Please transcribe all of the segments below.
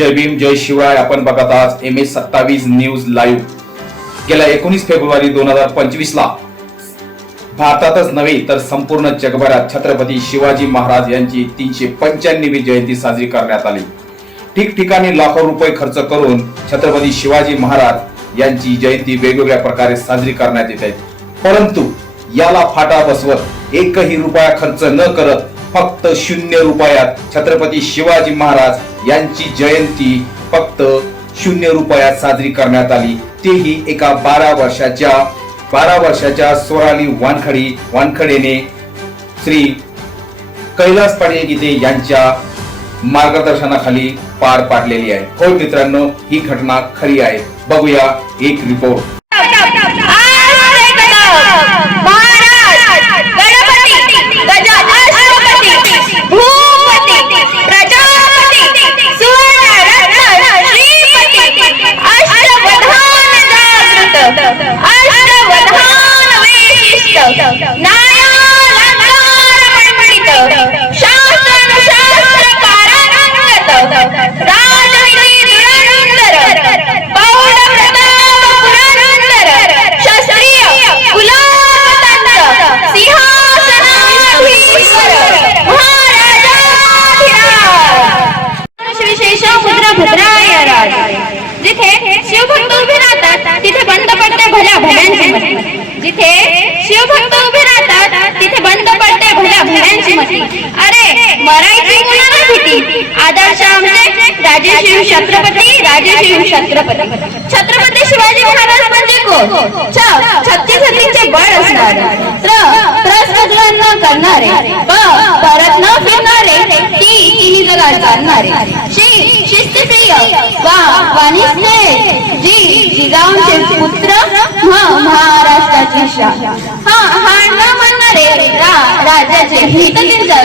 जय भीम जय शिवराय. आपण बघत आहात MS27 न्यूज लाईव्ह. गेल्या 19 फेब्रुवारी 2025 ला भारतातच नव्हे तर संपूर्ण जगभरात छत्रपती शिवाजी महाराज यांची 395वी जयंती साजरी करण्यात आली. ठिकठिकाणी लाखो रुपये खर्च करून छत्रपती शिवाजी महाराज यांची जयंती वेगवेगळ्या प्रकारे साजरी करण्यात येत आहे. परंतु याला फाटा बसवत एकही रुपया खर्च न करत फक्त 0 रुपयात छत्रपती शिवाजी महाराज यांची जयंती फक्त 0 रुपयात साजरी करण्यात आली. तेही एका 12 वर्षाच्या सोनाली वानखडेने श्री कैलास पाटील गीते यांच्या मार्गदर्शनाखाली पार पाडलेली आहे. हो मित्रांनो, ही घटना खरी आहे. बघूया एक रिपोर्ट. जिथे शिवभक्त उभे राहतात तिथे बंद पडते भल्या भल्यांची मती. जिथे शिवभक्त उभे राहतात तिथे बंद पडते भल्या भल्यांची मती. अरे मरायची मुलांना भीती. आदर्श आमचे राजेशिव छत्रपती छत्रपती शिवाजी महाराज म्हणजे कोण? छत्तीसचे बळ असणारे, त्रस्त करणारे, परत न फिरणारे, तिन्ही जगात जाणणारे, शिस्तप्रिय जिजाऊंचे पुत्र, महाराष्ट्राची शान, हार न म्हणणारे, राज्याचे हितचिंतक,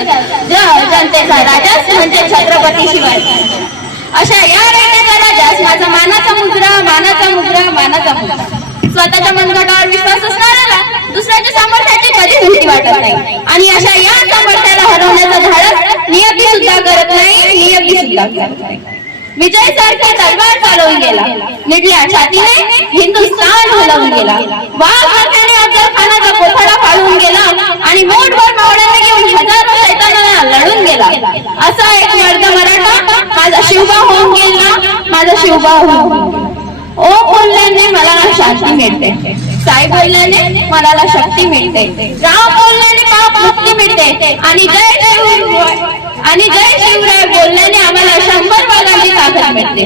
जनतेचा राजाच म्हणजे छत्रपती शिवाजी. अशा या राज्याचा राजास माझा मानाचा मुद्रा. स्वतःच्या मनगटावर विश्वास असणाऱ्याला दुसऱ्याच्या सामर्थ्याची कधी भीती वाटत नाही. आणि अशा या सामर्थ्याला हरवण्याचा धाडस नियती सुद्धा करत नाही. विजय सारखी तलवार चालवून गेला, निडल्या छातीने हिंदुस्थान हलवून गेला. वाघाने अफजल खानाचा कोठडा फाडून गेला आणि मोठभर मावळ्यांना घेऊन हजारो सैतानांना लढून गेला. असा एक मर्द मराठा माझा शिवबा होऊन गेला. ओम बोलल्याने मला शांती मिळते, साई बोलल्याने मला शक्ती मिळते, राम बोलल्याने पाप मुक्ती मिळते, आणि जय शिवराय बोलल्याने आम्हाला 100 बागांची ताकद मिळते.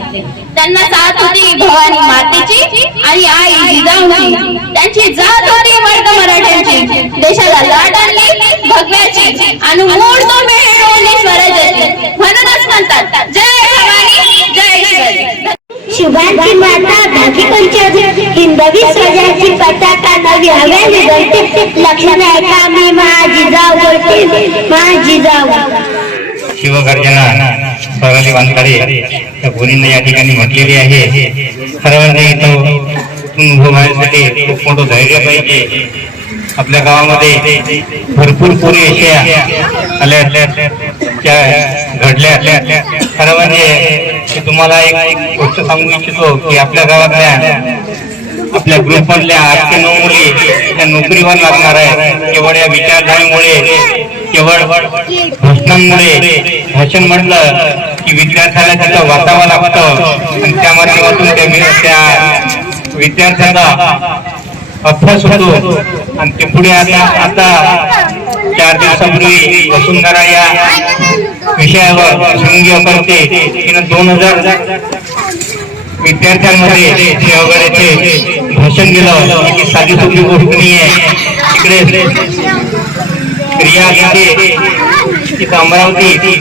त्यांना साथ होती भवानी मातेची आणि आई जिजाऊंची. त्यांची जात होती मर्द मराठ्यांची. देशाला लाट आणली भगव्याची आणि मूळ तो मिळवली स्वराज्याची. म्हणूनच म्हणतात जय भवानी जय शिवाजी. शुभांची माता धाकी पंचायत हिंदवी स्वराज्याची पताका नवी हव्याने गळते. लक्ष्मी ऐका मी माझी जाऊ शिवगर्जना सोनाली वानखडे त्या बोलींना या ठिकाणी म्हटलेली आहे. खरं म्हणजे इथं उभं राहण्यासाठी खूप मोठं धैर्य पाहिजे. आपल्या गावामध्ये भरपूर पुरी अशा घडल्या. खरं म्हणजे तुम्हाला एक गोष्ट सांगू इच्छितो की आपल्या गावातल्या आपल्या ग्रुप मधल्या 8 ते 9 मुली त्या नोकरीवर लागणार आहे. केवळ या विचारधारेमुळे, केवळ भाषणांमुळे. भाषण म्हटलं की विद्यार्थ्याला त्याचं वाचावं लागतं आणि त्या माध्यमातून त्या विद्यार्थ्यांना अभ्यास होतो. आणि ते पुढे आता 4 दिवसापूर्वी वसुंधरा या विषयावर संघीय करते. तिनं 2000 विद्यार्थ्यांमध्ये शिवगडाचे भाषण दिलं. ही साधी सोपी गोष्ट नाही आहे. तिकडे रिया गीते तिथं अमरावती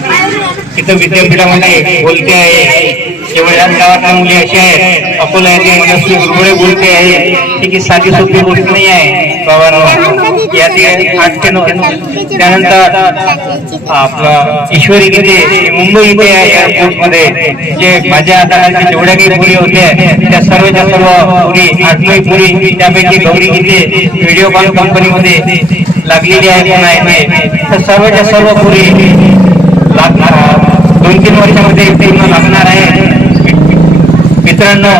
तिथं विद्यापीठामध्ये बोलते आहे. केवळ याच गावातल्या मुली अशा आहेत. अकोला येथे मनस्वी गुरगुळे बोलते आहे. ही साधी सोपी गोष्ट नाही आहे बाबांनो. याचे 8 ते 9 त्यानंतर आपलं ईश्वरी गीते मुंबई इथे आहे एअरपोर्टमध्ये. जे माझ्या हाताखालच्या जेवढ्या काही पुरी होत्या त्या सर्वच्या सर्व पुरी 8-9 पुरी त्यापैकी गौरी गीते व्हिडिओकॉन कंपनीमध्ये लागलेली आहे. पण आहे तर सर्वच्या सर्व पुरी 2-3 वर्षामध्ये पूर्ण लागणार आहे. मित्रांनो,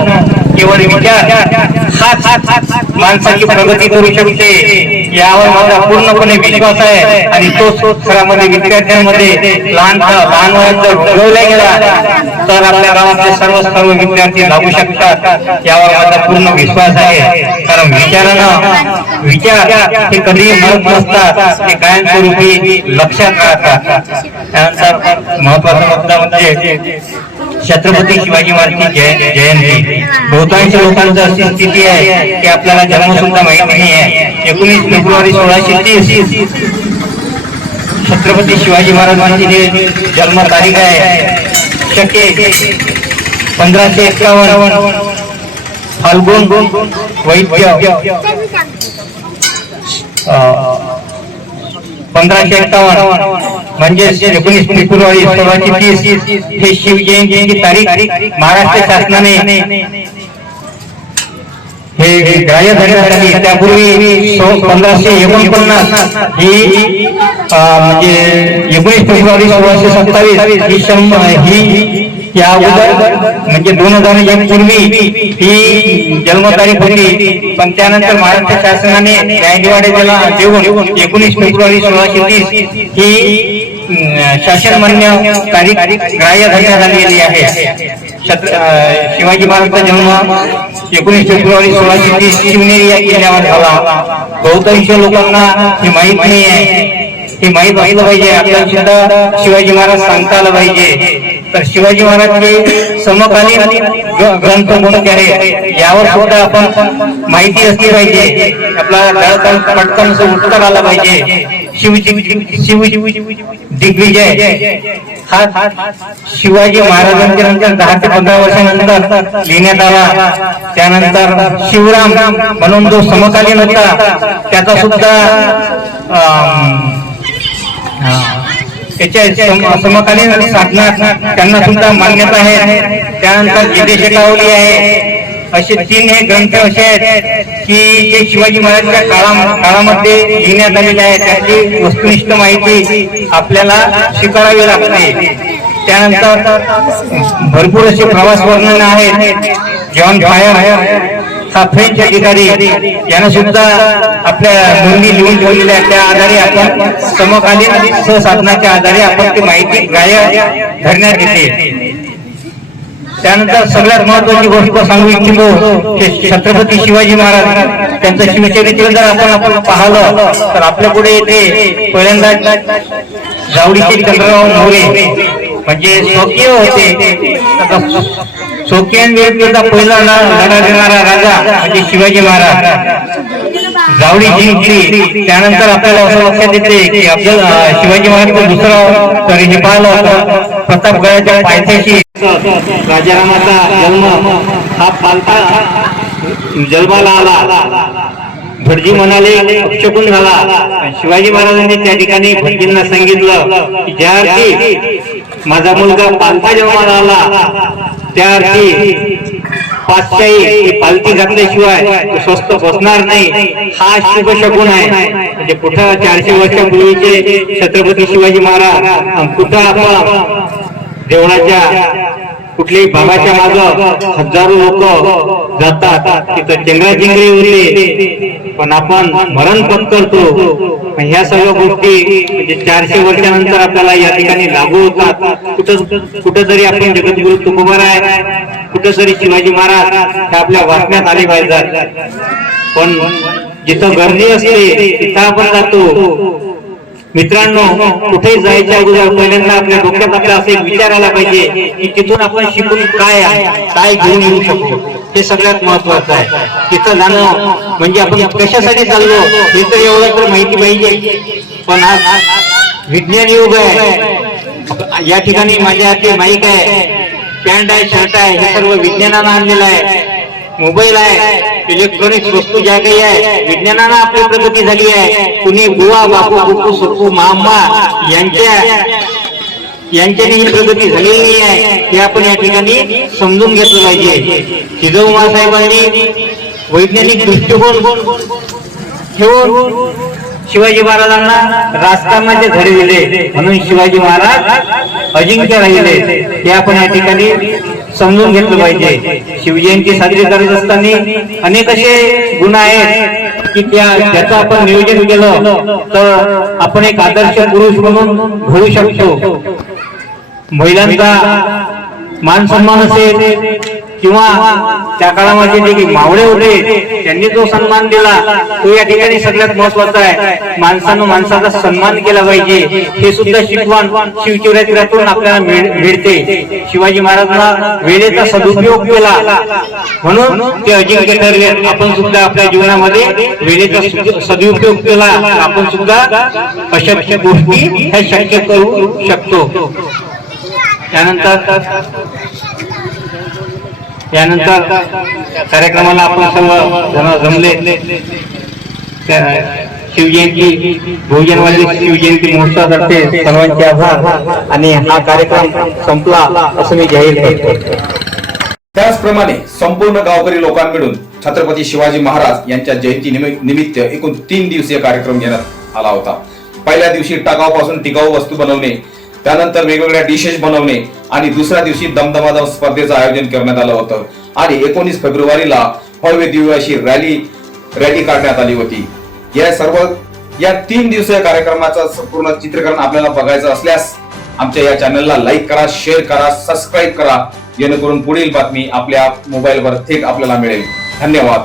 केवळ विचार हाच माणसाची प्रगती करू शकते यावर माझा पूर्णपणे विश्वास आहे. आणि तो खऱ्यामध्ये विद्यार्थ्यांमध्ये लहान वयात जर रुजवला गेला तर आपल्या गावातले सर्व विद्यार्थी लागू शकतात यावर माझा पूर्ण विश्वास आहे. कारण विचार हे कधीही मरत नसतात, ते कायमस्वरूपी लक्षात राहतात. त्यानंतर महत्वाचा मुद्दा म्हणजे छत्रपती शिवाजी महाराजांची जयंती. बहुतांश लोकांची अशी स्थिती आहे की आपल्याला जन्म सुद्धा माहिती नाही आहे. 19 फेब्रुवारी 1630 छत्रपती शिवाजी महाराजांची जन्म तारीख आहे. शके 1551 फाल्गुन वैद्य 1551 म्हणजे 19 फेब्रुवारी 1630 हे शिवजयंतीची तारीख महाराष्ट्र शासनाने हे ग्राह्य धरण्यात आली. त्यापूर्वी 1549 ही म्हणजे 19 फेब्रुवारी 1627 ही या अगोदर म्हणजे 2001 पूर्वी ही जन्मतारीख होती. पण त्यानंतर महाराष्ट्र शासनाने न्यायदिवाळीला देऊन 19 फेब्रुवारी 1630 ही शासन मान्य तारीख ग्राह्य धरण्यात आलेली आहे. शिवाजी महाराजांचा जन्म 19 फेब्रुवारी 1630 शिवनेरी या किल्ल्यावर झाला. बहुतांश लोकांना हे माहीत नाही आहे. हे माहीत असलं पाहिजे. आपल्याला सुद्धा शिवाजी महाराज सांगता आलं पाहिजे. तर शिवाजी महाराजचे समकालीन ग्रंथ कोणते आहेत यावर सुद्धा आपण माहिती असली पाहिजे. आपल्याला पटकन उत्तर आलं पाहिजे. शिव दिग्विजय हा शिवाजी महाराजांच्या नंतर 10 ते 15 वर्षानंतर लिहिण्यात आला. त्यानंतर शिवराम म्हणून जो समकालीन होता त्याचा सुद्धा त्याच्या समकालीन साधना त्यांना सुद्धा मान्यता आहे. त्यानंतर जिथे शेटावली आहे. असे 3 हे ग्रंथ असे आहेत की ते शिवाजी महाराजांच्या काळामध्ये लिहिण्यात आलेले आहे. त्याची वस्तुनिष्ठ माहिती आपल्याला स्वीकारावी लागते. त्यानंतर भरपूर असे प्रवास वर्णन आहेत. जॉन फायर हा फ्रेंच अधिकारी यानं सुद्धा आपल्या नोंदी लिहून ठेवलेल्या आहेत. त्या आधारे आपण समकालीन सहसाधनाच्या आधारे आपण ती माहिती ग्राह्य धरण्यात येते. त्यानंतर सगळ्यात महत्वाची गोष्ट सांगू इच्छितो की छत्रपती शिवाजी महाराज त्यांचं शिवचरित्र जर आपण पाहिलं तर आपल्या पुढे येते पहिल्यांदा जावडीचे चंद्रराव मोरे म्हणजे स्वकीय होते. स्वकीयांविरुद्ध पहिला लढा देणारा राजा म्हणजे शिवाजी महाराज. जावडी जिंकली. त्यानंतर आपल्याला असं लक्षात येते की शिवाजी महाराज दुसरा तरी हे पाहिलं होतं प्रतापगडाच्या पायथ्याशी राजारामाचा जन्म हा पालथा जन्माला आला. भटजी म्हणाले अपशकुन झाला. शिवाजी महाराजांनी त्या ठिकाणी भटजींना सांगितलं की ज्या अर्थी माझा मुलगा पालथा जन्माला आला त्या अर्थी पाचशाही पालथी घातल्याशिवाय तो स्वस्त बसणार नाही. हा शुभ शकुन आहे. म्हणजे कुठं 400 वर्षापूर्वीचे छत्रपती शिवाजी महाराज कुठं आपण देवळाच्या कुठल्याही बाबाच्या माग हजारो लोक जातात. तिथं चेंगराचेंगरी होते पण आपण मरण पत्करतो. ह्या सर्व गोष्टी म्हणजे 400 वर्षानंतर आपल्याला या ठिकाणी लागू होतात. कुठंतरी आपण जगद्गुरु तुकोबाराय कुठंतरी शिवाजी महाराज हे आपल्या वाचण्यात आले पाहिजेत. पण जिथं गर्दी असते तिथं आपण जातो. मित्रांनो, कुठेही जायच्या अगोदर पहिल्यांदा आपल्या डोक्यात आपला असा एक विचार आला पाहिजे की तिथून आपण शिकून काय घेऊन येऊ शकतो. हे सगळ्यात महत्वाचं आहे. तिथं जाणं म्हणजे आपण कशासाठी चाललो हे तर एवढं तर माहिती पाहिजे. पण आज विज्ञान युग आहे. या ठिकाणी माझ्या हाती माईक आहे, पॅन्ट आहे, शर्ट आहे, हे सर्व विज्ञानानं आणलेलं आहे. मोबाईल आहे, इलेक्ट्रॉनिक्स वस्तू ज्या काही आहे विज्ञानानं आपली प्रगती झाली आहे. कुणी बुवा बापू बुकू सुकू मामा यांच्याने ही प्रगती झालेली आहे हे आपण या ठिकाणी समजून घेतलं पाहिजे. जिजाऊ साहेबांनी वैज्ञानिक दृष्टिकोन ठेवून शिवाजी महाराजांना राजकारणाचे धडे दिले म्हणून शिवाजी महाराज अजिंक्य राहिले हे आपण या ठिकाणी समजून घेतलं पाहिजे. शिवजयंती साजरी करत असताना अनेक असे गुण आहेत की त्याचं आपण नियोजन केलं तर आपण एक आदर्श पुरुष म्हणून घडू शकतो. महिलांचा मान सन्मान असेल किंवा त्या काळामध्ये जे मावळे होते त्यांनी जो सन्मान दिला तो या ठिकाणी सगळ्यात महत्वाचा आहे. माणसानं माणसाचा सन्मान केला पाहिजे हे सुद्धा शिकवण शिवशिवरात्रीतून आपल्याला मिळते. शिवाजी महाराजांना वेळेचा सदुपयोग केला म्हणून ते अजिंक्य ठरले. आपण सुद्धा आपल्या जीवनामध्ये वेळेचा सदुपयोग केला आपण सुद्धा अशक्य गोष्टी ह्या शक्य करू शकतो. यानंतर कार्यक्रमाला आपण सर्व जण जमले. शिवजयंती बहुजनवादी शिवजयंती महोत्सवातर्फे सर्वांचे आभार आणि हा कार्यक्रम संपला असं मी जाहीर करतो. त्याचप्रमाणे संपूर्ण गावकरी लोकांना मिळून छत्रपती शिवाजी महाराज यांच्या जयंती निमित्त एकूण 3 दिवसीय कार्यक्रम घेण्यात आला होता. पहिल्या दिवशी टाकाऊपासून टिकाऊ वस्तू बनवणे, त्यानंतर वेगवेगळ्या डिशेस बनवणे आणि दुसऱ्या दिवशी दमदमादम स्पर्धेचं आयोजन करण्यात आलं होतं. आणि 19 फेब्रुवारीला भव्य दिव्य अशी रॅली काढण्यात आली होती. या 3 दिवसीय कार्यक्रमाचं संपूर्ण चित्रीकरण आपल्याला बघायचं असल्यास आमच्या या चॅनलला लाईक करा, शेअर करा, सबस्क्राईब करा, जेणेकरून पुढील बातमी आपल्या मोबाईलवर थेट आपल्याला मिळेल. धन्यवाद.